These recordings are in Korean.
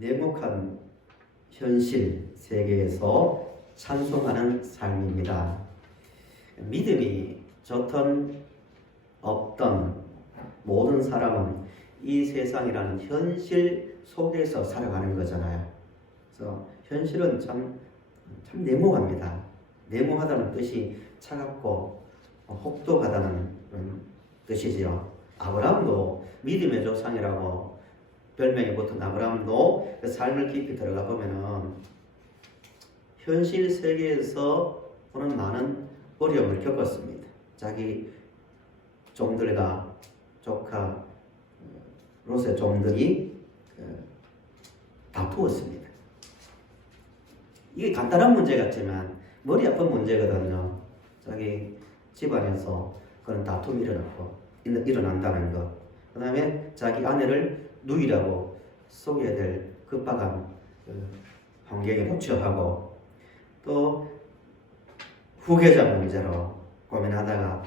냉혹한 현실 세계에서 찬송하는 삶입니다. 믿음이 좋던 없던 모든 사람은 이 세상이라는 현실 속에서 살아가는 거잖아요. 그래서 현실은 참 냉혹합니다. 냉혹하다는 뜻이 차갑고 혹독하다는 뜻이지요. 아브라함도 믿음의 조상이라고 별명이 붙은 아브라함도 그 삶을 깊이 들어가 보면은 현실 세계에서 보는 많은 어려움을 겪었습니다. 자기 종들과 조카 롯의 종들이 다투었습니다. 이게 간단한 문제 같지만 머리 아픈 문제거든요. 자기 집안에서 그런 다툼이 일어난다는 것. 그 다음에 자기 아내를 누이라고 속여야 될 급박한 환경에 놓쳐하고, 또 후계자 문제로 고민하다가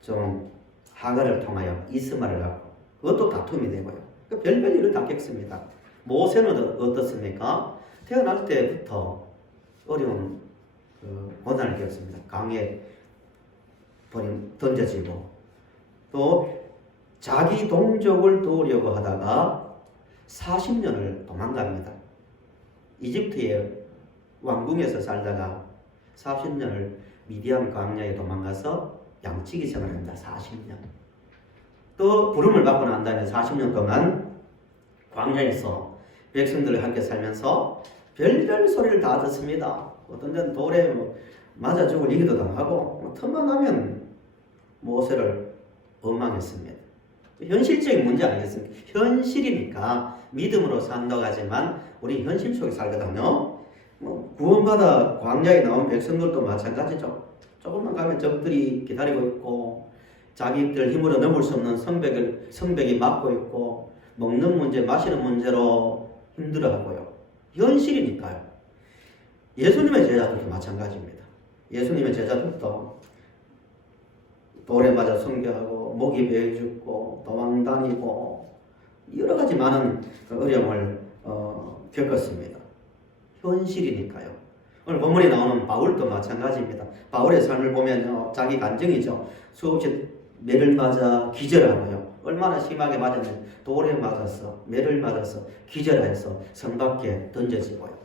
좀 하가를 통하여 이스마를 갖고 그것도 다툼이 되고요. 별별 일을 다 겪습니다. 모세는 어떻습니까? 태어날 때부터 어려운 고난을 겪습니다. 강에 던져지고, 또 자기 동족을 도우려고 하다가 40년을 도망갑니다. 이집트의 왕궁에서 살다가 40년을 미디안 광야에 도망가서 양치기 생활을 합니다. 40년. 또 부름을 받고 난 다음에 40년 동안 광야에서 백성들과 함께 살면서 별별 소리를 다 듣습니다. 어떤 데는 돌에 맞아 죽을 당하고, 틈만 나면 모세를 원망했습니다. 현실적인 문제 아니겠습니까? 현실이니까 믿음으로 산다고 하지만 우리 현실 속에 살거든요. 구원받아 광야에 나온 백성들도 마찬가지죠. 조금만 가면 적들이 기다리고 있고, 자기들 힘으로 넘을 수 없는 성벽이 막고 있고, 먹는 문제, 마시는 문제로 힘들어하고요. 현실이니까요. 예수님의 제자들도 마찬가지입니다. 예수님의 제자들도 돌에 맞아 순교하고, 목이 베어 죽고, 도망 다니고, 여러 가지 많은 어려움을 겪었습니다. 현실이니까요. 오늘 본문에 나오는 바울도 마찬가지입니다. 바울의 삶을 보면 자기 간증이죠. 수없이 매를 맞아 기절하고요. 얼마나 심하게 맞았냐면 돌에 맞아서, 매를 맞아서 기절해서 성 밖에 던져지고요.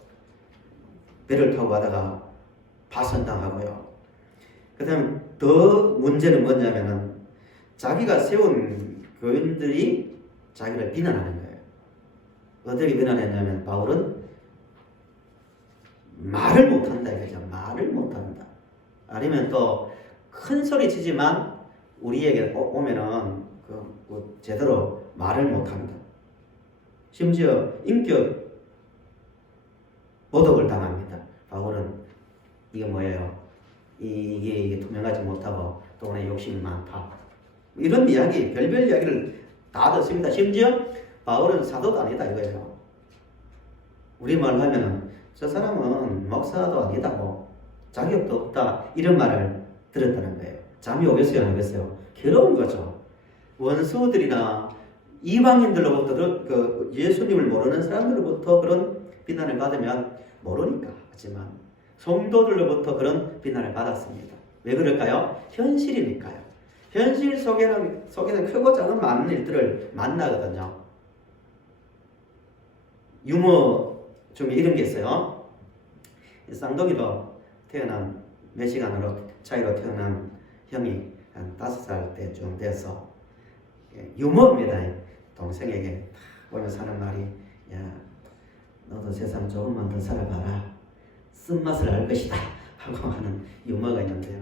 배를 타고 가다가 파손당하고요. 그 다음 더 문제는 뭐냐면은 자기가 세운 교인들이 자기를 비난하는 거예요. 어떻게 비난했냐면 바울은 말을 못한다 이거죠. 말을 못한다. 아니면 또 큰 소리 치지만 우리에게 오면은 제대로 말을 못한다. 심지어 인격 모독을 당합니다. 바울은 이게 뭐예요? 이게 투명하지 못하고 돈에 욕심이 많다. 이런 이야기, 별별 이야기를 다 듣습니다. 심지어 바울은 사도도 아니다 이거예요. 우리말로 하면은 저 사람은 목사도 아니다고, 자격도 없다, 이런 말을 들었다는 거예요. 잠이 오겠어요, 안 오겠어요? 괴로운 거죠. 원수들이나 이방인들로부터 예수님을 모르는 사람들로부터 그런 비난을 받으면 모르니까 하지만 성도들로부터 그런 비난을 받았습니다. 왜 그럴까요? 현실이니까요. 현실 속에는 크고 작은 많은 일들을 만나거든요. 유머 중에 이런 게 있어요. 쌍둥이로 태어난, 몇 시간으로 차이로 태어난 형이 한 5살 때쯤 돼서 유머입니다. 동생에게 보면서 하는 말이, 야, 너도 세상 조금만 더 살아봐라. 쓴맛을 알 것이다 하고 하는 유머가 있는데요.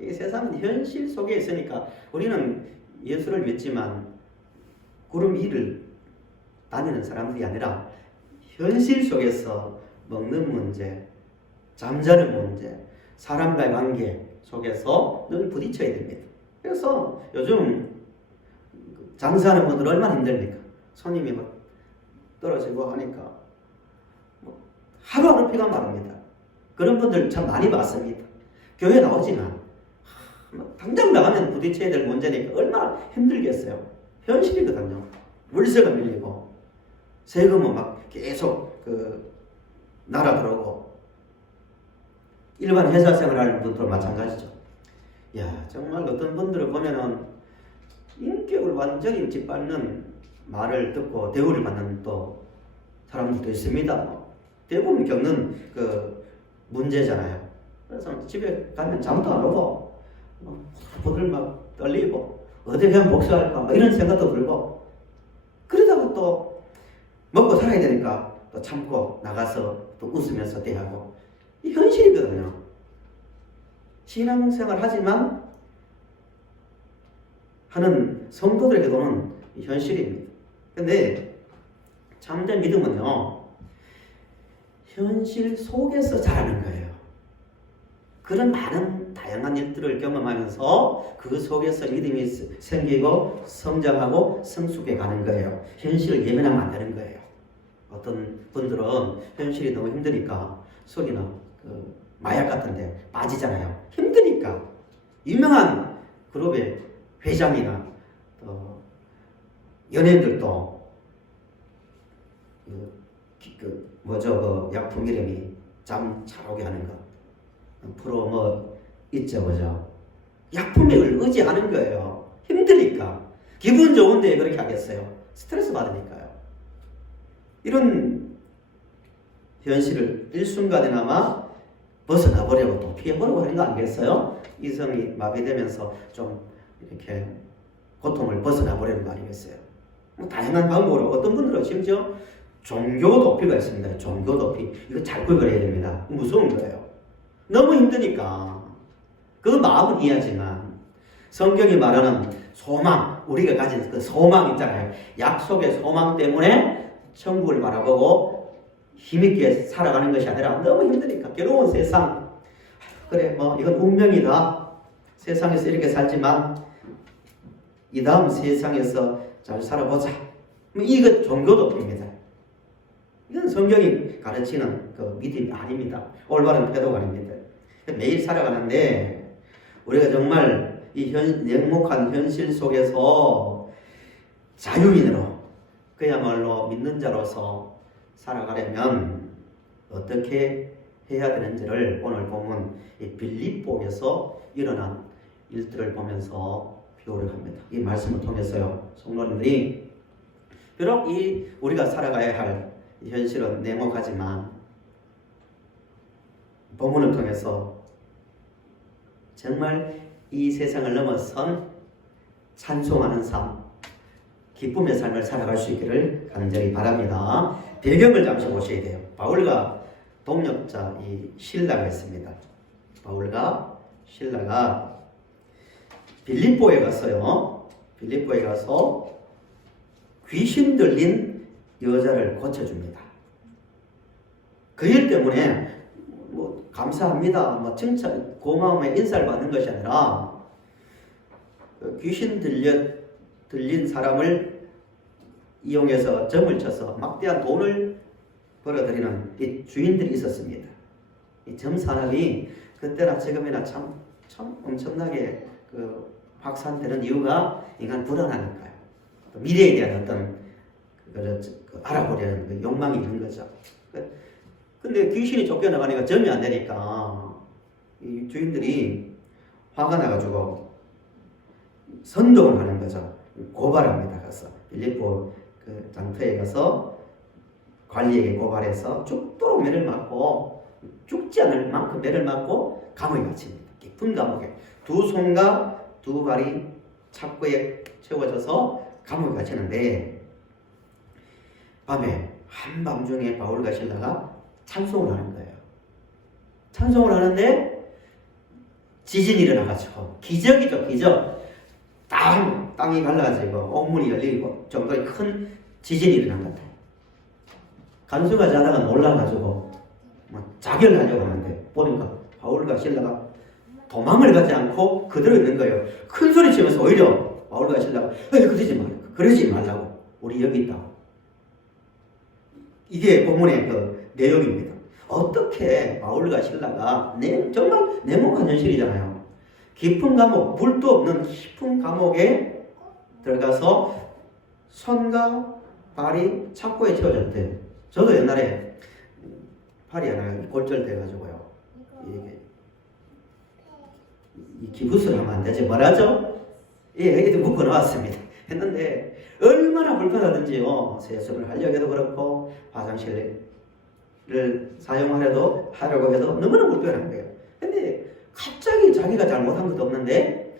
이 세상은 현실 속에 있으니까 우리는 예수를 믿지만 구름 위를 다니는 사람들이 아니라 현실 속에서 먹는 문제, 잠자는 문제, 사람과의 관계 속에서 늘 부딪혀야 됩니다. 그래서 요즘 장사하는 분들 얼마나 힘듭니까? 손님이 막 떨어지고 하니까 하루하루 피가 마릅니다. 그런 분들 참 많이 봤습니다. 교회 나오지만 당장 나가면 부딪혀야 될 문제니까 얼마나 힘들겠어요. 현실이거든요. 물세가 밀리고 세금은 막 계속 날아 들어오고, 일반 회사 생활하는 분들은 마찬가지죠. 야, 정말 어떤 분들을 보면은 인격을 완전히 짓밟는 말을 듣고 대우를 받는 또 사람들도 있습니다. 대부분 겪는 문제잖아요. 그래서 집에 가면 잠도 안 오고, 보들 막 떨리고, 어디 그냥 복수할까, 뭐 이런 생각도 들고, 그러다가 또 먹고 살아야 되니까 또 참고 나가서 또 웃으면서 대하고, 이 현실이거든요. 신앙생활 하지만 하는 성도들에게도는 현실입니다. 근데 참된 믿음은요, 현실 속에서 자라는 거예요. 그런 많은 다양한 일들을 경험하면서 그 속에서 믿음이 생기고 성장하고 성숙해 가는 거예요. 현실을 예민하면 안 되는 거예요. 어떤 분들은 현실이 너무 힘드니까 술이나 마약 같은데 빠지잖아요. 힘드니까. 유명한 그룹의 회장이나 연예인들도 약품 이름이 잠 잘 오게 하는 거 프로 있죠, 그죠? 약품에 의지하는 거예요. 힘드니까. 기분 좋은데 그렇게 하겠어요? 스트레스 받으니까요. 이런 현실을 일순간에나마 벗어나보려고 또 피해보려고 하는 거 아니겠어요? 이성이 마비되면서 좀 이렇게 고통을 벗어나보려는 거 아니겠어요? 다양한 방법으로, 어떤 분들은 심지어 종교 도피가 있습니다. 종교 도피. 이거 잘 구별해야 됩니다. 무서운 거예요. 너무 힘드니까. 그 마음은 이해하지만 성경이 말하는 소망, 우리가 가진 그 소망 있잖아요. 약속의 소망 때문에 천국을 바라보고 힘있게 살아가는 것이 아니라 너무 힘드니까 괴로운 세상. 그래, 이건 운명이다. 세상에서 이렇게 살지만 이 다음 세상에서 잘 살아보자. 이거 종교 도피입니다. 이건 성경이 가르치는 그 믿음이 아닙니다. 올바른 태도가 아닙니다. 매일 살아가는데 우리가 정말 이 냉혹한 현실 속에서 자유인으로, 그야말로 믿는 자로서 살아가려면 어떻게 해야 되는지를 오늘 보면 이 빌립보에서 일어난 일들을 보면서 배우려 합니다. 이 말씀을 통해서요, 성도님들이 비록 이 우리가 살아가야 할 현실은 냉혹하지만 본문을 통해서 정말 이 세상을 넘어선 찬송하는 삶, 기쁨의 삶을 살아갈 수 있기를 간절히 바랍니다. 배경을 잠시 보셔야 돼요. 바울과 동역자 이 실라가 있습니다. 바울과 실라가 빌립보에 갔어요. 빌립보에 가서 귀신 들린 여자를 고쳐줍니다. 그 일 때문에 감사합니다, 칭찬, 고마움의 인사를 받는 것이 아니라 귀신 들린 사람을 이용해서 점을 쳐서 막대한 돈을 벌어들이는 이 주인들이 있었습니다. 이 점 산업이 그때나 지금이나 참 엄청나게 확산되는 이유가 인간 불안하니까요. 미래에 대한 어떤 알아보려는 욕망이 있는 거죠. 근데 귀신이 쫓겨나가니까 점이 안 되니까 이 주인들이 화가 나가지고 선동을 하는 거죠. 고발합니다. 가서 빌립보 장터에 가서 관리에게 고발해서 죽도록 매를 맞고, 죽지 않을 만큼 매를 맞고 감옥에 갇힙니다. 깊은 감옥에 두 손과 두 발이 착고에 채워져서 감옥에 갇히는데, 밤에 한밤중에 바울과 실라가 찬송을 하는 거예요. 찬송을 하는데 지진이 일어나가지고, 기적이죠, 기적. 땅이 갈라지고 옥문이 열리고 정도의 큰 지진이 일어난 것 같아요. 간수가 자다가 놀라가지고 자결하려고 하는데 보니까 바울과 실라가 도망을 가지 않고 그대로 있는 거예요. 큰 소리 치면서 오히려 바울과 실라가 그러지 말라고, 우리 여기 있다. 이게 본문의 내용입니다. 어떻게 바울과 실라가 정말 냉혹한 현실이잖아요. 깊은 감옥, 물도 없는 깊은 감옥에 들어가서 손과 발이 착고에 채워졌대. 저도 옛날에 팔이 하나 골절돼가지고요. 이게 이 기부스를 하면 안 되지. 뭐라죠? 예, 여기도 묶어 나왔습니다. 했는데 얼마나 불편하든지요. 세수를 하려고 해도 그렇고 화장실을 하려고 해도 너무나 불편한 거예요. 근데 갑자기 자기가 잘못한 것도 없는데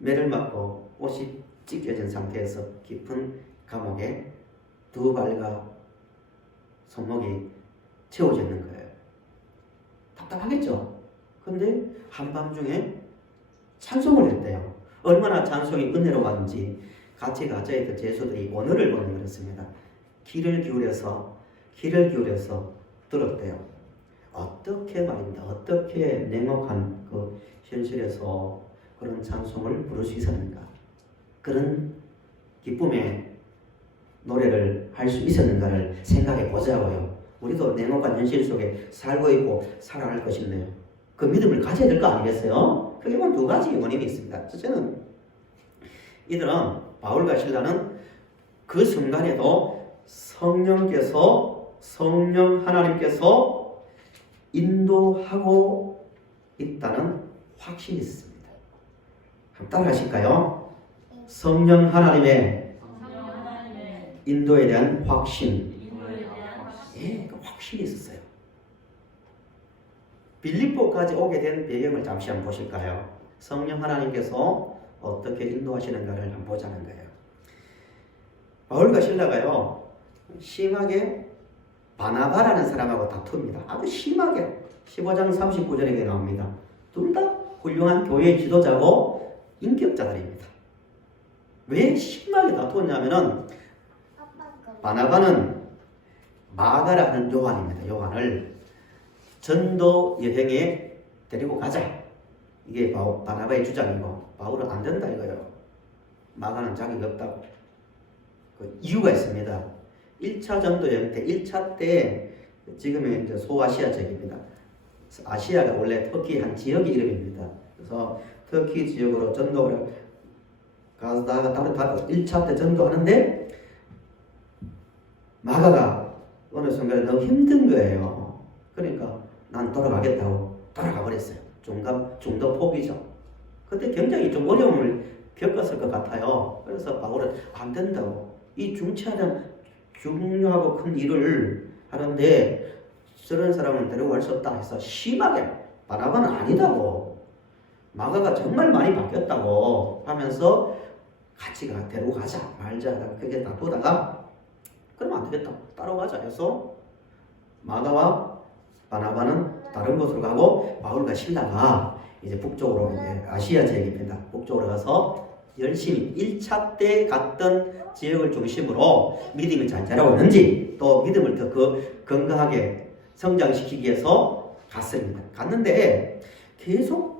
매를 맞고 옷이 찢겨진 상태에서 깊은 감옥에 두 발과 손목이 채워져 있는 거예요. 답답하겠죠? 근데 한밤중에 찬송을 했대요. 얼마나 찬송이 은혜로웠는지 같이 가짜있던 제수들이 오늘을 보는 그렇습니다. 귀를 기울여서 들었대요. 어떻게 말입니다. 어떻게 냉혹한 그 현실에서 그런 찬송을 부를 수 있었는가? 그런 기쁨의 노래를 할 수 있었는가를 생각해 보자고요. 우리도 냉혹한 현실 속에 살고 있고 살아갈 것인데요. 그 믿음을 가져야 될 거 아니겠어요? 크게 보면 두 가지 원인이 있습니다. 첫째는 이들은 바울과 실라는 그 순간에도 성령 하나님께서 인도하고 있다는 확신이 있습니다. 한번 따라하실까요? 성령 하나님의 인도에 대한 확신. 예, 그 확신이 있었어요. 빌립보까지 오게 된 배경을 잠시 한번 보실까요? 성령 하나님께서 어떻게 인도하시는가를 한번 보자는 거예요. 바울과 실라가요, 심하게 바나바라는 사람하고 다툽니다. 아주 심하게. 15장 39절에 나옵니다. 둘 다 훌륭한 교회의 지도자고 인격자들입니다. 왜 심하게 다투었냐면은 바나바는 마가라는 요한입니다. 요한을 전도 여행에 데리고 가자. 이게 바나바의 주장이고 바울은 안 된다 이거예요. 마가는 자격이 없다고. 그 이유가 있습니다. 1차 전도 여행 때 1차 때 지금의 이제 소아시아 지역입니다. 아시아가 원래 터키 한 지역의 이름입니다. 그래서 터키 지역으로 전도를 가다가 다른 1차 때 전도하는데 마가가 어느 순간에 너무 힘든 거예요. 그러니까 난 돌아가겠다고 돌아가 버렸어요. 중도 포기죠. 그때 굉장히 좀 어려움을 겪었을 것 같아요. 그래서 바울은 안 된다고. 이 중요하고 큰 일을 하는데 저런 사람은 데려갈 수 없다 해서 심하게 바나바는 아니다고. 마가가 정말 많이 바뀌었다고 하면서 같이 데리고 가자 말자 그게 다투다가 그러면 안 되겠다 따라가자 해서 마가와 바나바는 다른 곳으로 가고 바울과 실라가 이제 북쪽으로 이제 아시아 지역입니다. 북쪽으로 가서 열심히 1차 때 갔던 지역을 중심으로 믿음이 잘 자라고 있는지 또 믿음을 더 건강하게 성장시키기 위해서 갔습니다. 갔는데 계속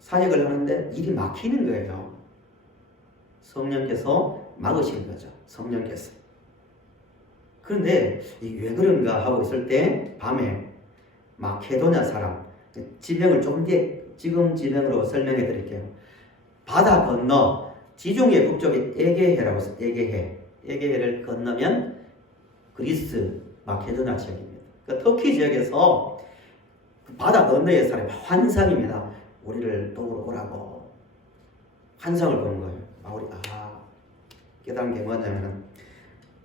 사역을 하는데 일이 막히는 거예요. 성령께서 막으시는 거죠. 성령께서. 그런데 왜 그런가 하고 있을 때 밤에 마케도냐 사람 지명을 조금 뒤에 지금 지명으로 설명해 드릴게요. 바다 건너 지중해 북쪽에 에게해라고 해서 에게해를 건너면 그리스 마케도냐 지역입니다. 그 터키 지역에서 그 바다 건너의 사람이 환상입니다. 우리를 도우러 오라고 환상을 보는 거예요. 바울이 깨달은 게 뭐냐면은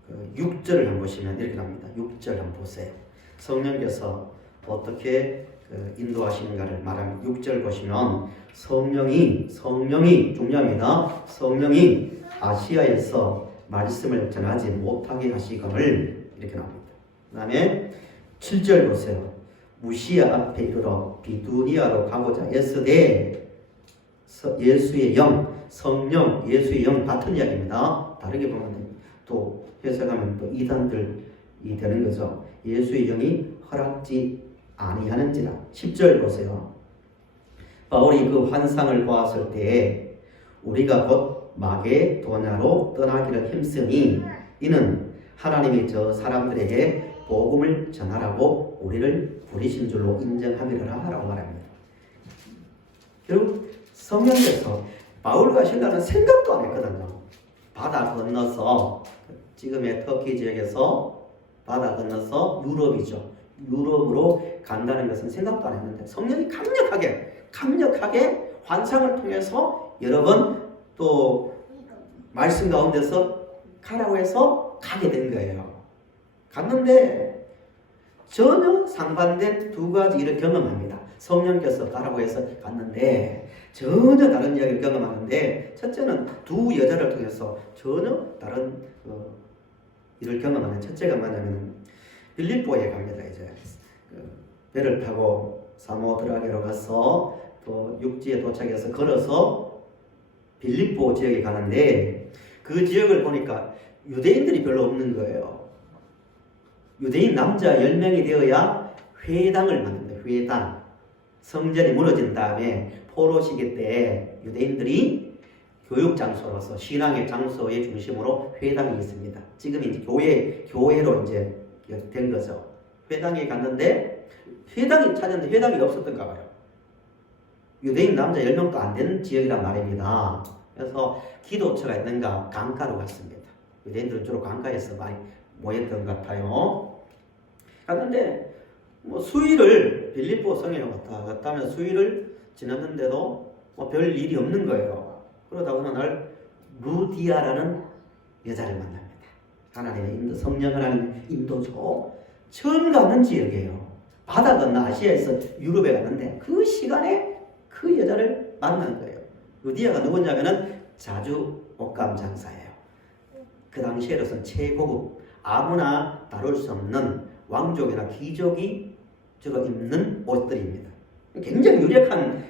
그 6절을 한번 보시면 이렇게 나옵니다. 6절 한번 보세요. 성령께서 어떻게 인도하시는가를 말하는 6절 보시면 성령이 중요합니다. 성령이 아시아에서 말씀을 전하지 못하게 하시거늘 이렇게 나옵니다. 그 다음에 7절 보세요. 무시아 앞에 이르러 비두니아로 가고자 애쓰되 예수의 영, 성령, 예수의 영 같은 이야기입니다. 다르게 보면 또 해석하면 또 이단들이 되는 거죠. 예수의 영이 허락지 아니하는지라. 10절 보세요. 바울이 그 환상을 보았을 때에 우리가 곧 마게도냐로 떠나기를 힘쓰니 이는 하나님이 저 사람들에게 복음을 전하라고 우리를 부리신 줄로 인정함이라 라고 말합니다. 결국 성령께서 바울과 실라는 생각도 안 했거든요. 바다 건너서 지금의 터키 지역에서 바다 건너서 유럽이죠. 유럽으로 간다는 것은 생각도 안 했는데 성령이 강력하게 환상을 통해서 여러 번 또 말씀 가운데서 가라고 해서 가게 된 거예요. 갔는데 전혀 상반된 두 가지 일을 경험합니다. 성령께서 가라고 해서 갔는데 전혀 다른 이야기를 경험하는데, 첫째는 두 여자를 통해서 전혀 다른 일을 경험하는, 첫째가 뭐냐면 빌립보에 갑니다. 이제 배를 타고 사모드라게로 가서 또 육지에 도착해서 걸어서 빌립보 지역에 가는데, 그 지역을 보니까 유대인들이 별로 없는 거예요. 유대인 남자 10명이 되어야 회당을 만든다. 회당. 성전이 무너진 다음에 포로 시기 때 유대인들이 교육 장소로서 신앙의 장소의 중심으로 회당이 있습니다. 지금 이제 교회로 이제 된 거죠. 회당에 갔는데 회당이 찾았는데 회당이 없었던가 봐요. 유대인 남자 10명도 안 되는 지역이란 말입니다. 그래서 기도처가 있는가 강가로 갔습니다. 유대인들은 주로 강가에서 많이 모였던 것 같아요. 갔는데 수일을 빌립보 성에 갔다 하면 수일을 지났는데도 별 일이 없는 거예요. 그러다 어느 날 루디아라는 여자를 만납니다. 하나님의 인도, 성령 하나님 인도죠. 처음 가는 지역이에요. 바다 건너 아시아에서 유럽에 갔는데 그 시간에 그 여자를 만난 거예요. 루디아가 누구냐면은 자주 옷감 장사예요. 그 당시에로서는 최고급, 아무나 다룰 수 없는 왕족이나 귀족이 입는 옷들입니다. 굉장히 유력한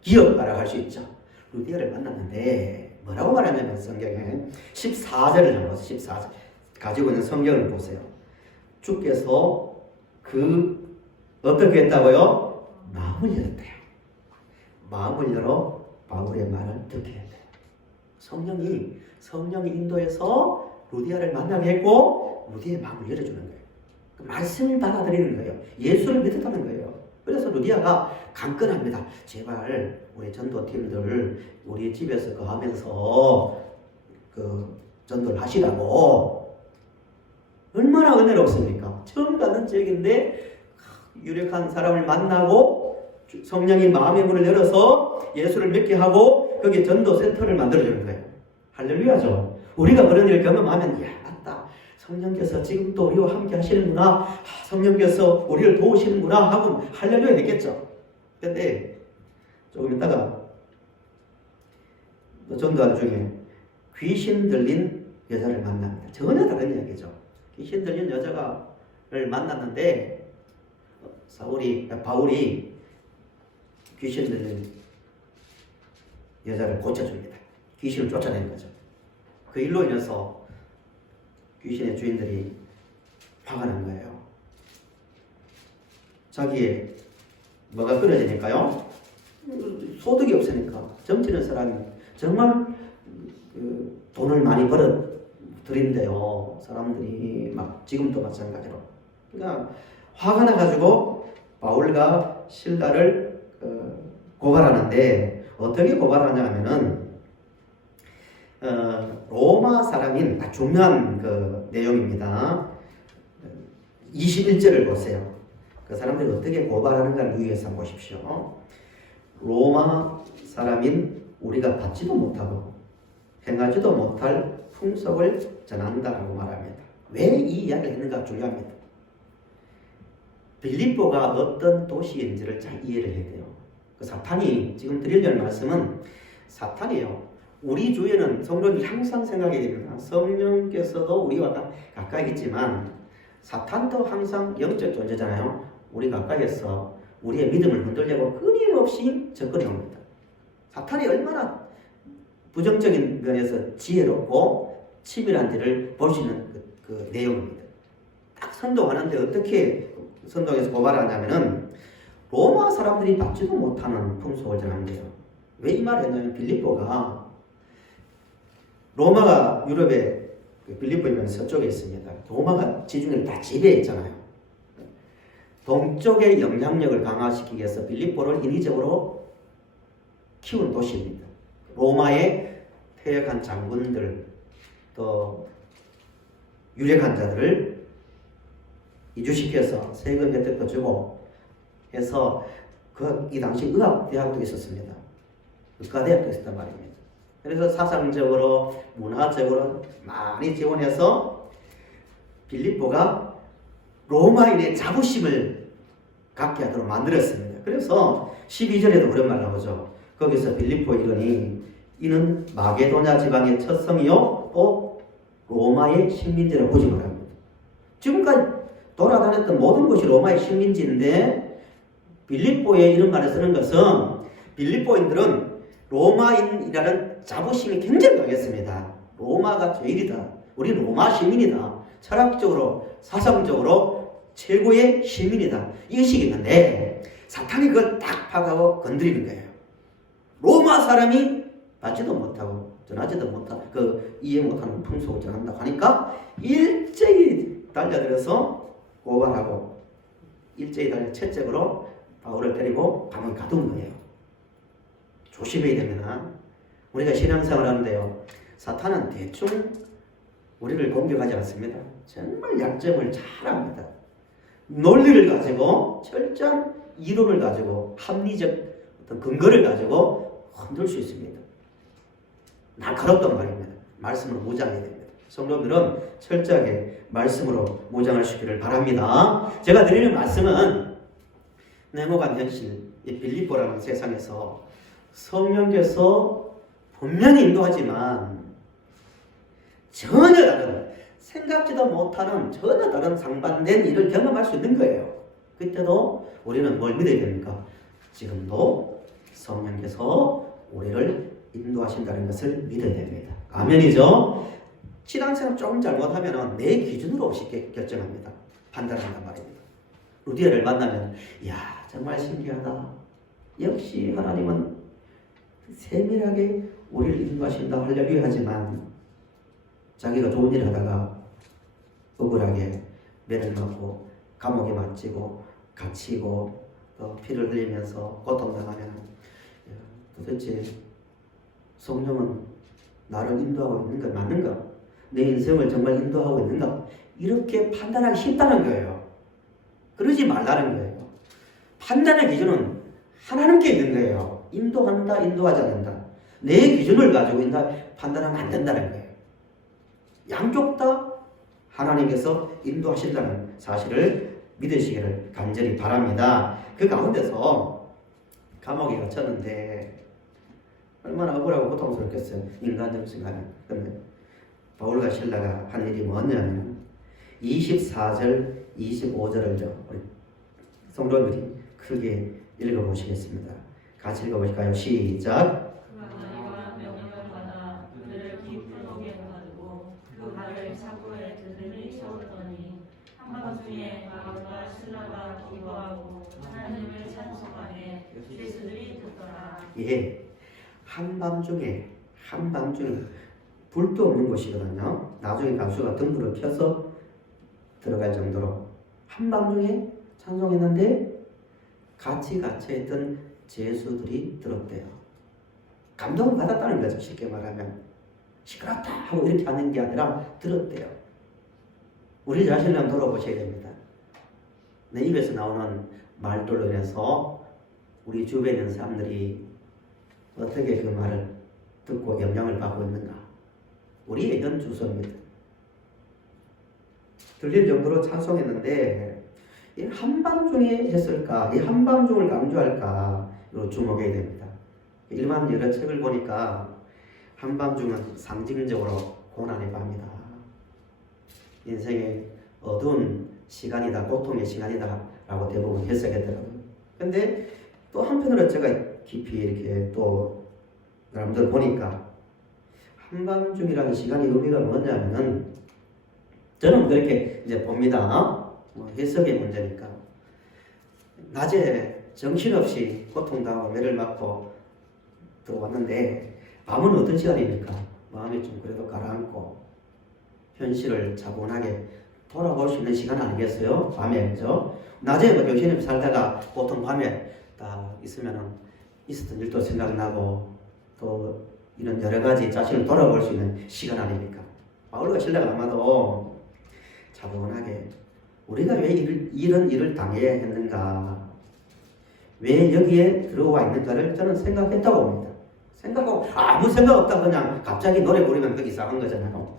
기업가라고 할 수 있죠. 루디아를 만났는데 뭐라고 말하냐면 성경에 14절을 한번 보세요. 14절 가지고 있는 성경을 보세요. 주께서 어떻게 했다고요? 마음을 열었대요. 마음을 열어 바울의 말을 듣게 했대요. 성령이 인도해서 루디아를 만나게 했고 루디아의 마음을 열어주는 거예요. 그 말씀을 받아들이는 거예요. 예수를 믿었다는 거예요. 그래서 루디아가 강건합니다. 제발 우리 전도팀들 우리 집에서 거하면서 전도를 하시라고. 얼마나 은혜롭습니까? 처음 가는 지역인데 유력한 사람을 만나고 성령이 마음의 문을 열어서 예수를 믿게 하고 거기에 전도센터를 만들어주는 거예요. 할렐루야죠. 우리가 그런 일을 경험하면 맞다. 성령께서 지금도 우리와 함께 하시는구나. 성령께서 우리를 도우시는구나 하고 할렐루야 했겠죠. 근데 조금 있다가 전도하는 중에 귀신 들린 여자를 만납니다. 전혀 다른 이야기죠. 귀신 들린 여자를 만났는데 바울이 귀신 들린 여자를 고쳐줍니다. 귀신을 쫓아내는 거죠. 그 일로 인해서 귀신의 주인들이 화가 난 거예요. 자기의 뭐가 끊어지니까요. 소득이 없으니까 점치는 사람이 정말 돈을 많이 벌어들인대요. 사람들이 막 지금도 마찬가지로. 그러니까 화가 나가지고 바울과 실라를 고발하는데 어떻게 고발하냐 하면은 로마 사람인 중요한 내용입니다. 21절을 보세요. 그 사람들이 어떻게 고발하는가를 유의해서 보십시오. 로마 사람인 우리가 받지도 못하고 행하지도 못할 풍속을 전한다라고 말합니다. 왜 이 이야기를 했는가 중요합니다. 빌립보가 어떤 도시인지를 잘 이해를 해야 돼요. 그 사탄이 지금 드리려는 말씀은 사탄이에요. 우리 주위에는 성도들이 항상 생각해야 됩니다. 성령께서도 우리와 가까이 있지만 사탄도 항상 영적 존재잖아요. 우리 가까이에서 우리의 믿음을 흔들려고 끊임없이 접근해 옵니다. 사탄이 얼마나 부정적인 면에서 지혜롭고 치밀한지를 볼 수 있는 그 내용입니다. 딱 선동하는데 어떻게 선동해서 고발하냐면은 로마 사람들이 받지도 못하는 풍속을 전한대요. 왜 이 말을 했냐면 빌립보가 로마가 유럽의 빌립보이면 서쪽에 있습니다. 로마가 지중해를 다 지배했잖아요. 동쪽의 영향력을 강화시키기 위해서 빌립보를 인위적으로 키운 도시입니다. 로마의 퇴역한 장군들 또 유력한 자들을 이주시켜서 세금 혜택도 주고 해서 이 당시 의학대학도 있었습니다. 의과대학도 있었단 말입니다. 그래서 사상적으로 문화적으로 많이 지원해서 빌립보가 로마인의 자부심을 갖게 하도록 만들었습니다. 그래서 12절에도 그런 말 나오죠. 거기서 빌립보 이르니 이는 마게도냐 지방의 첫 성이요 또 로마의 식민지라고 고집을 합니다. 지금까지 돌아다녔던 모든 곳이 로마의 식민지인데 빌립보에 이런 말을 쓰는 것은 빌립보인들은 로마인이라는 자부심이 굉장히 강했습니다. 로마가 제일이다. 우리 로마 시민이다. 철학적으로 사상적으로 최고의 시민이다. 이 의식이 있는데 사탄이 그걸 딱 파가고 건드리는 거예요. 로마 사람이 받지도 못하고 전하지도 못하고 이해 못하는 풍속을 전한다고 하니까 일제히 달려들어서 고발하고 일제히 달려 채찍으로 바울을 때리고 감옥에 가둔 거예요. 조심해야 됩니다. 우리가 신앙생활 하는데요. 사탄은 대충 우리를 공격하지 않습니다. 정말 약점을 잘 압니다. 논리를 가지고 철저한 이론을 가지고 합리적 어떤 근거를 가지고 흔들 수 있습니다. 날카롭단 말입니다. 말씀으로 무장해야 됩니다. 성도들은 철저하게 말씀으로 무장하시기를 바랍니다. 제가 드리는 말씀은 냉혹한 현실, 이 빌립보라는 세상에서 성령께서 분명히 인도하지만 전혀 다른, 생각지도 못하는 전혀 다른 상반된 일을 경험할 수 있는 거예요. 그때도 우리는 뭘 믿어야 됩니까? 지금도 성령께서 우리를 인도하신다는 것을 믿어야 됩니다. 아멘이죠? 신앙생활 조금 잘못하면 내 기준으로 쉽게 결정합니다. 판단한단 말입니다. 루디아를 만나면 이야 정말 신기하다. 역시 하나님은 세밀하게 우리를 인도하신다 할렐루야 하지만 자기가 좋은 일 하다가 억울하게 매를 맞고 감옥에 맞지고 갇히고 또 피를 흘리면서 고통당하면 도대체 성령은 나를 인도하고 있는 건 맞는가? 내 인생을 정말 인도하고 있는가? 이렇게 판단하기 쉽다는 거예요. 그러지 말라는 거예요. 판단의 기준은 하나님께 있는 거예요. 인도한다, 인도하지 않는다. 내 기준을 가지고 판단하면 안 된다는 거예요. 양쪽 다 하나님께서 인도하신다는 사실을 믿으시기를 간절히 바랍니다. 그 가운데서 감옥에 갇혔는데 얼마나 억울하고 고통스럽겠어요. 인간적 생각은. 그런데 바울과 실라가 한 일이 뭐냐면 24절, 25절을 우리 성도들이 크게 읽어보시겠습니다. 같이 읽어보실까요? 시작. 한밤중에 바울과 실라가 기도하고 하나님을 찬송하며 죄수들이 듣더라. 예, 한밤중에 불도 없는 곳이거든요. 나중에 간수가 등불을 켜서 들어갈 정도로 한밤중에 찬송했는데 같이 갇혀있던 죄수들이 들었대요. 감동을 받았다는 거죠. 쉽게 말하면 시끄럽다 하고 이렇게 하는 게 아니라 들었대요. 우리 자신을 한번 돌아보셔야 됩니다. 내 입에서 나오는 말들로 인해서 우리 주변에 있는 사람들이 어떻게 그 말을 듣고 영향을 받고 있는가? 우리의 현 주소입니다. 들릴 정도로 찬송했는데 이 한밤중에 했을까? 이 한밤중을 강조할까? 이거 주목해야 됩니다. 일반 여러 책을 보니까 한밤중은 상징적으로 고난의 밤이다. 인생의 어두운 시간이다, 고통의 시간이다 라고 대부분 해석하더라고요. 근데 또 한편으로 제가 깊이 이렇게 또 여러분들 보니까 한밤중이라는 시간의 의미가 뭐냐면은 저는 그렇게 이제 봅니다. 해석의 문제니까 낮에 정신없이 고통당하고 매를 맞고 들어왔는데 밤은 어떤 시간입니까? 마음이 좀 그래도 가라앉고 현실을 차분하게 돌아볼 수 있는 시간 아니겠어요? 밤에, 그죠? 낮에 뭐 정신없이 살다가 보통 밤에 딱 있으면은 있었던 일도 생각나고 또 이런 여러 가지 자신을 돌아볼 수 있는 시간 아닙니까? 바울과 실라가 아마도 차분하게 우리가 왜 이런 일을 당해야 했는가, 왜 여기에 들어와 있는가를 저는 생각했다고 봅니다. 생각하고 아무 생각 없다 그냥 갑자기 노래 부르면 그게 이상한 거잖아요.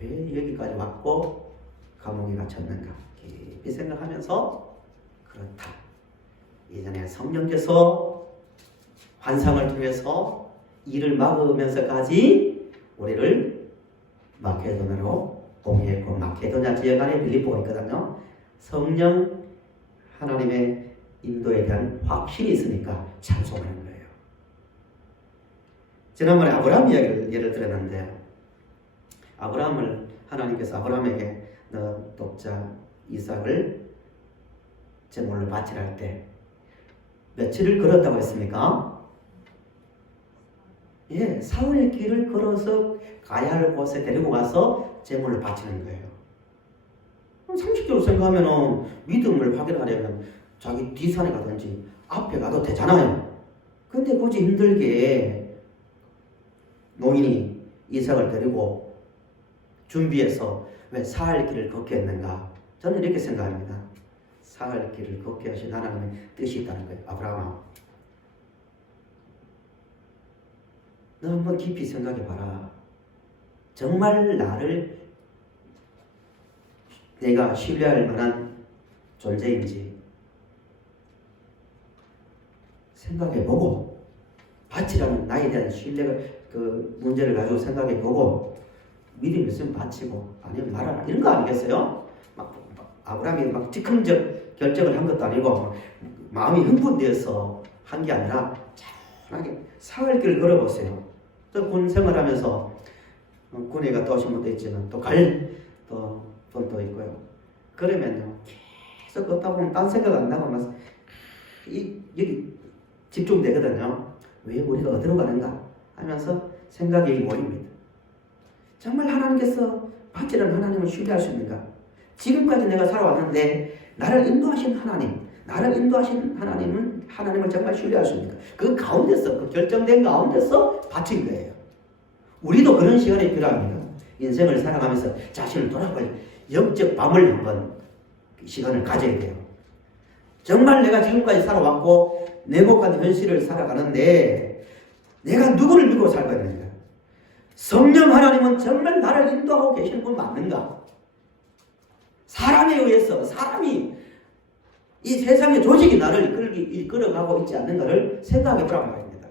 왜 여기까지 왔고 감옥에 갇혔는가 깊이 생각하면서 그렇다. 이전에 성령께서 환상을 통해서 이를 막으면서까지 우리를 마케도냐로 공유했고, 마케도냐 지역 안에 빌립보가 있거든요. 성령 하나님의 인도에 대한 확신이 있으니까 찬송하는 거예요. 지난번에 아브라함 이야기를 예를 들었는데, 아브라함을 하나님께서 아브라함에게 너 독자 이삭을 제물로 바치라 할 때 며칠을 걸었다고 했습니까? 예, 사흘 길을 걸어서 가야 할 곳에 데리고 가서 제물을 바치는 거예요. 상식적으로 생각하면 믿음을 확인하려면 자기 뒷산에 가든지 앞에 가도 되잖아요. 근데 굳이 힘들게 노인이 이삭을 데리고 준비해서 왜 사흘 길을 걷게 했는가? 저는 이렇게 생각합니다. 사흘 길을 걷게 하신 하나님의 뜻이 있다는 거예요. 아브라함아, 너 한번 깊이 생각해 봐라. 정말 나를 내가 신뢰할 만한 존재인지 생각해보고, 바치라는 나에 대한 신뢰가 그 문제를 가지고 생각해보고, 믿음이 있으면 바치고 아니면 말아라, 이런 거 아니겠어요? 아브라함이 막 즉흥적 결정을 한 것도 아니고 마음이 흥분되어서 한 게 아니라 차분하게 사흘길을 걸어보세요. 또 군 생활하면서 군에 갔다 오신 분도 있지만 또 갈 분도 있고요. 그러면요, 계속 걷다 보면 딴 생각 안 나고 막 여기 집중되거든요. 왜 우리가 어디로 가는가 하면서 생각이 모입니다. 정말 하나님께서 바치라는 하나님을 신뢰할 수 있는가? 지금까지 내가 살아왔는데 나를 인도하신 하나님을 정말 신뢰할 수 있는가? 그 가운데서, 그 결정된 가운데서 바친 거예요. 우리도 그런 시간이 필요합니다. 인생을 살아가면서 자신을 돌아볼 영적 밤을 한번 시간을 가져야 돼요. 정말 내가 지금까지 살아왔고 내복한 현실을 살아가는데 내가 누구를 믿고 살고 있는가? 성령 하나님은 정말 나를 인도하고 계시는 분 맞는가? 사람에 의해서, 사람이 이 세상의 조직이 나를 이끌어가고 있지 않는가를 생각해 보란 말입니다.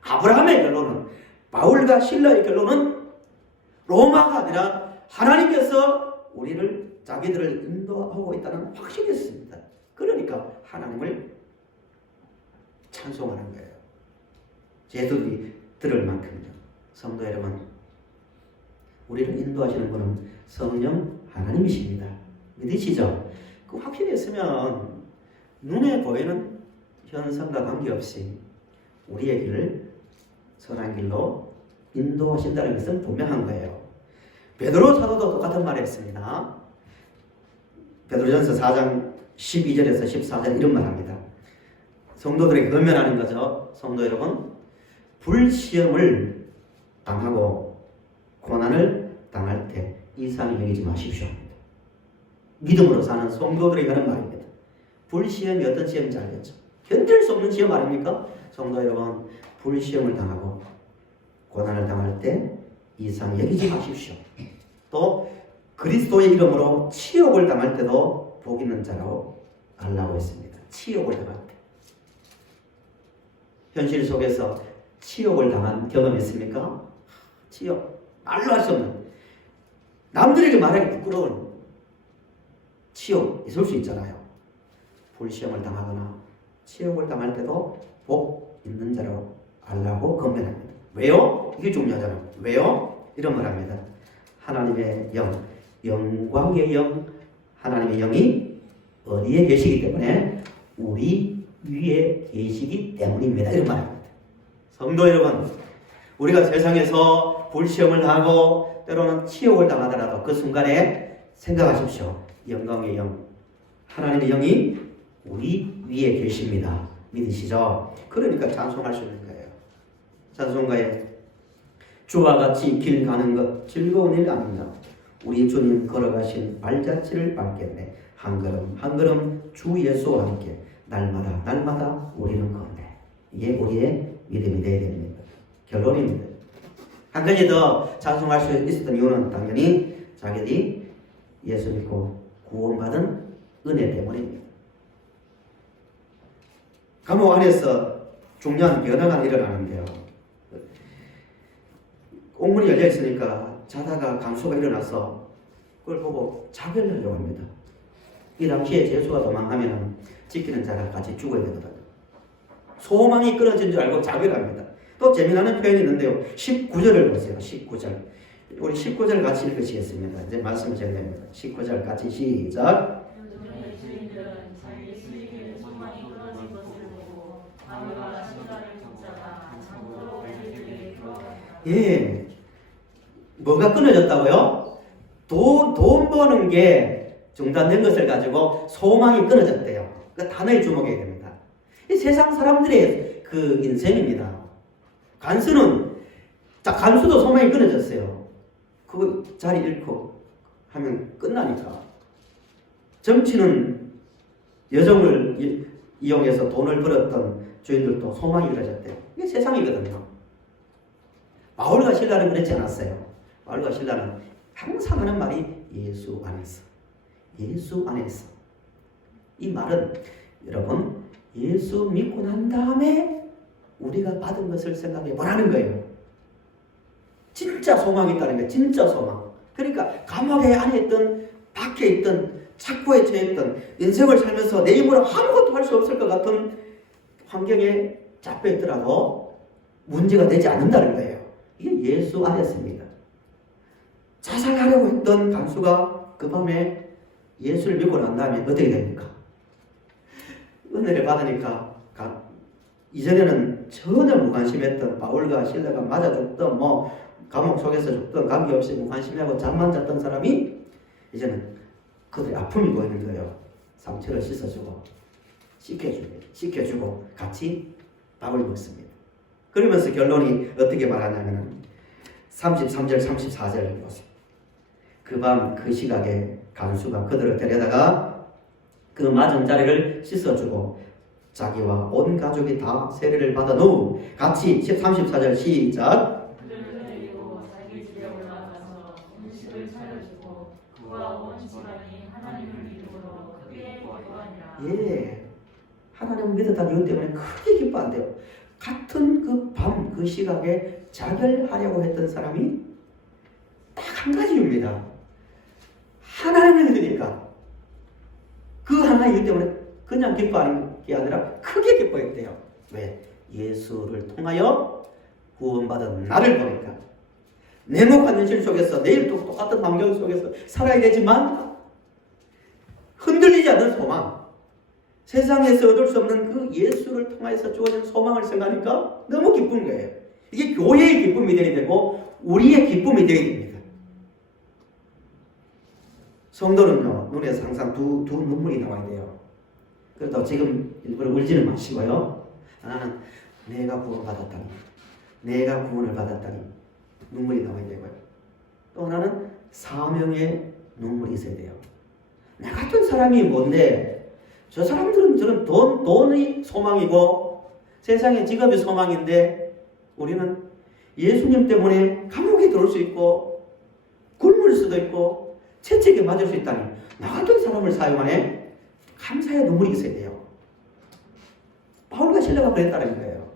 아브라함의 결론은, 바울과 실라의 결론은 로마가 아니라 하나님께서 우리를, 자기들을 인도하고 있다는 확신이 있습니다. 그러니까 하나님을 찬송하는 거예요. 제도들이 들을 만큼요. 성도 여러분, 우리를 인도하시는 분은 성령 하나님이십니다. 믿으시죠? 그 확신이 있으면 눈에 보이는 현상과 관계없이 우리의 길을 선한 길로 인도하신다는 것은 분명한 거예요. 베드로 사도도 똑같은 말을 했습니다. 베드로전서 4장 12절에서 14절 이런 말 합니다. 성도들에게 권면하는 거죠. 성도 여러분, 불시험을 당하고 고난을 당할 때 이상히 여기지 마십시오. 믿음으로 사는 성도들에게 하는 말입니다. 불시험이 어떤 시험인지 알겠죠? 견딜 수 없는 시험 아닙니까? 성도 여러분, 불시험을 당하고 고난을 당할 때 이상히 여기지 마십시오. 또 그리스도의 이름으로 치욕을 당할 때도 복 있는 자로 알라고 했습니다. 치욕을 당할 때. 현실 속에서 치욕을 당한 경험 있습니까? 치욕, 말로 할 수 없는, 남들에게 말하기 부끄러운 치욕 있을 수 있잖아요. 불시험을 당하거나 치욕을 당할 때도 복 있는 자로 알라고 권면합니다. 왜요? 이게 중요하잖아요. 왜요? 이런 말 합니다. 하나님의 영, 영광의 영, 하나님의 영이 어디에 계시기 때문에 우리 위에 계시기 때문입니다. 이런 말입니다. 성도 여러분, 우리가 세상에서 불시험을 당하고 때로는 치욕을 당하더라도 그 순간에 생각하십시오. 영광의 영, 하나님의 영이 우리 위에 계십니다. 믿으시죠? 그러니까 찬송할 수 있는 거예요. 찬송가에 주와 같이 길 가는 것 즐거운 일 아닙니다. 우리 주님 걸어가신 발자취를 밟겠네. 한 걸음 한 걸음 주 예수와 함께 날마다 날마다 우리는 걷네. 이게 우리의 믿음이 되어야 됩니다. 결론입니다. 한 가지 더 찬송할 수 있었던 이유는 당연히 자기들이 예수 믿고 구원받은 은혜 때문입니다. 감옥 안에서 중요한 변화가 일어나는데요. 옥문이 열려 있으니까 자다가 간수가 일어나서 그걸 보고 자결하려고 합니다. 이 당시에 죄수가 도망가면 지키는 자가 같이 죽어야 되거든요. 소망이 끊어진 줄 알고 자결합니다. 또 재미나는 표현이 있는데요. 19절을 보세요. 19절. 우리 19절 같이 읽으시겠습니다. 이제 말씀을 정리합니다. 19절 같이 시작. 요즘의 주인들은 자기 수익의 소망이 끊어진 것을 보고 바울과 신라를 붙잡아 장로로 그들에게 들어간다. 예. 뭐가 끊어졌다고요? 돈 버는 게 중단된 것을 가지고 소망이 끊어졌대요. 그 단어에 주목해야 됩니다. 이 세상 사람들의 그 인생입니다. 간수도 소망이 끊어졌어요. 그 자리 잃고 하면 끝나니까. 정치는 여정을 이용해서 돈을 벌었던 주인들도 소망이 끊어졌대요. 이게 세상이거든요. 바울과 실라는 그렇지 않았어요. 바울과 실라는 항상 하는 말이 예수 안에서. 예수 안에서. 이 말은 여러분 예수 믿고 난 다음에 우리가 받은 것을 생각해 보라는 거예요. 진짜 소망이 있다는 거예요. 진짜 소망. 그러니까 감옥에 안에 있던 밖에 있던 착고에 처했던 인생을 살면서 내 힘으로 아무것도 할 수 없을 것 같은 환경에 잡혀 있더라도 문제가 되지 않는다는 거예요. 이게 예수 안에서입니다. 자살하려고 했던 간수가 그 밤에 예수를 믿고 난 다음에 어떻게 됩니까? 은혜를 받으니까 이전에는 전혀 무관심했던 바울과 실라가 맞아 죽던 감옥 속에서 죽던 관계없이 무관심하고 잠만 잤던 사람이 이제는 그들의 아픔이 보이는 거예요. 상처를 씻어주고 씻겨주고 같이 밥을 먹습니다. 그러면서 결론이 어떻게 말하냐면 33절 34절 보세요. 그 밤 그 시각에 간수가 그들을 데려다가 그 맞은 자리를 씻어주고 자기와 온 가족이 다 세례를 받아 놓음 같이 34절 시작. 그들을 데리고 자기 집에 올라가서 음식을 차려주고 그와 온 집안이 하나님을 믿음으로 크게 기뻐하니라. 예, 하나님을 믿었다는 이유 때문에 크게 기뻐한대요. 같은 그 밤 그 시각에 자결하려고 했던 사람이 딱 한 가지입니다. 하나님을 믿으니까 그 하나의 이유 때문에 그냥 기뻐하는 게 아니라 크게 기뻐했대요. 왜? 예수를 통하여 구원받은 나를 보니까 냉혹한 현실 속에서 내일도 똑같은 환경 속에서 살아야 되지만 흔들리지 않는 소망, 세상에서 얻을 수 없는 그 예수를 통해서 주어진 소망을 생각하니까 너무 기쁜 거예요. 이게 교회의 기쁨이 되어야 되고 우리의 기쁨이 되어야 됩니다. 성도는요, 눈에서 항상 두 눈물이 나와야 돼요. 그래도 지금 일부러 울지는 마시고요. 하나는 내가 구원받았다니, 내가 구원을 받았다니 눈물이 나와야 되고요. 또 하나는 사명의 눈물이 있어야 돼요. 나 같은 사람이 뭔데 저 사람들은 저는 돈이 소망이고 세상의 직업이 소망인데 우리는 예수님 때문에 감옥에 들어올 수 있고 굶을 수도 있고 채찍에 맞을 수 있다니 나 같은 사람을 사용하네. 감사의 눈물이 있어야 돼요. 바울과 실라가 그랬다는 거예요.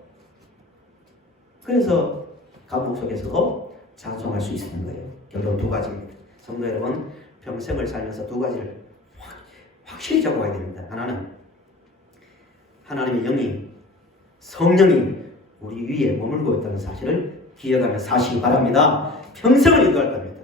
그래서 감옥 속에서도 자정할 수 있는 거예요. 결론 두 가지입니다. 성도 여러분, 평생을 살면서 두 가지를 확실히 잡아야 됩니다. 하나는 하나님의 영이, 성령이 우리 위에 머물고 있다는 사실을 기억하며 사시기 바랍니다. 평생을 인도할 겁니다.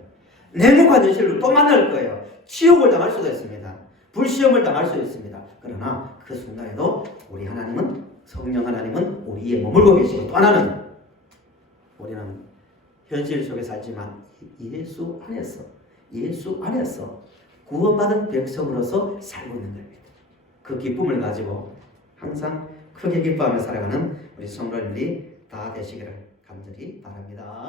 냉혹한 현실로 또 만날 거예요. 치욕을 당할 수도 있습니다. 불시험을 당할 수도 있습니다. 그러나 그 순간에도 우리 하나님은, 성령 하나님은 우리 위에 머물고 계시고, 또 하나는 우리는 현실 속에 살지만 예수 안에서 구원받은 백성으로서 살고 있는 겁니다. 그 기쁨을 가지고 항상 크게 기뻐하며 살아가는 우리 성도님들이 다 되시기를 간절히 바랍니다.